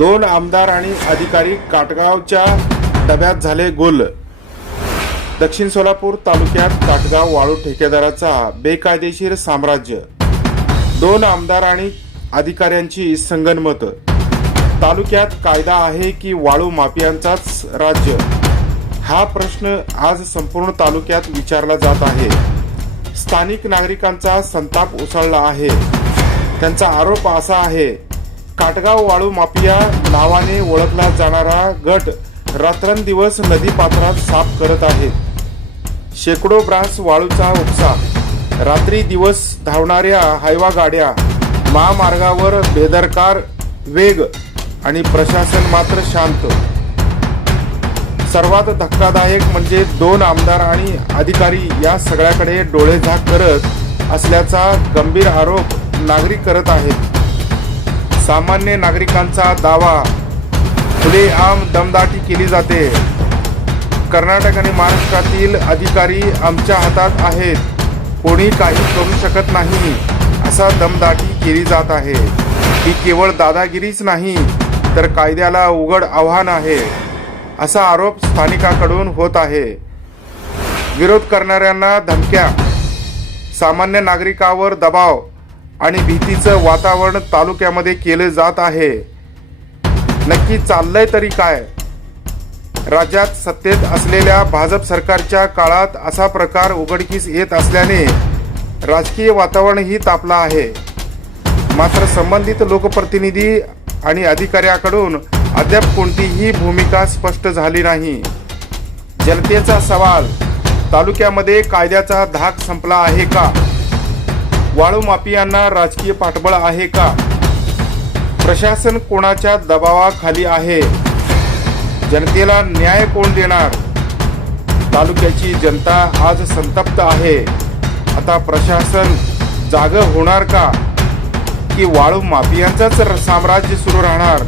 दोन आमदार आणि अधिकारी काटगावच्या डब्यात झाले गोल। दक्षिण सोलापूर तालुक्यात काटगाव वाळू ठेकेदाराचा बेकायदेशीर साम्राज्य। दोन आमदार आणि अधिकाऱ्यांची संगनमत। तालुक्यात कायदा आहे की वाळू माफियांचाच राज्य? हा प्रश्न आज संपूर्ण तालुक्यात विचारला जात आहे। स्थानिक नागरिकांचा संताप उसळला आहे। त्यांचा आरोप असा आहे, काटगाव वाळू माफिया नावाने ओळखला जाणारा गट रात्रंदिवस नदीपात्रात साफ करत आहे। शेकडो ब्रास वाळूचा उपसा, रात्री दिवस धावणाऱ्या हायवा गाड्या, महामार्गावर बेदरकार वेग आणि प्रशासन मात्र शांत। सर्वात धक्कादायक म्हणजे दोन आमदार आणि अधिकारी या सगळ्याकडे डोळेझाक करत असल्याचा गंभीर आरोप नागरिक करत आहेत। सामान्य नागरिकांचा दावा, खुलेआम दमदाटी केली जाते। कर्नाटक आणि महाराष्ट्रातील अधिकारी आमच्या हातात आहेत, कोणी काही करू शकत नाही असा दमदाटी केली जात आहे। ही केवळ दादागिरीच नाही तर कायद्याला उघड आव्हान आहे असा आरोप स्थानिकांकडून होत आहे। विरोध करणाऱ्यांना धमक्या, सामान्य नागरिकांवर दबाव आणि भीतीचं वातावरण तालुक्यामध्ये केले जात आहे। नक्की चाललंय तरी काय? राज्यात सत्तेत असलेल्या भाजप सरकारच्या काळात असा प्रकार उघडकीस येत असल्याने राजकीय वातावरणही तापलं आहे। मात्र संबंधित लोकप्रतिनिधी आणि अधिकाऱ्याकडून अद्याप कोणतीही भूमिका स्पष्ट झाली नाही। जनतेचा सवाल, तालुक्यामध्ये कायद्याचा धाक संपला आहे का? वाळू माफियांना राजकीय पाठबळ आहे का? प्रशासन कोणाच्या दबावाखाली आहे? जनतेला न्याय कोण देणार? तालुक्याची जनता आज संतप्त आहे। आता प्रशासन जागं होणार का की वाळू माफियांचंच साम्राज्य सुरू राहणार?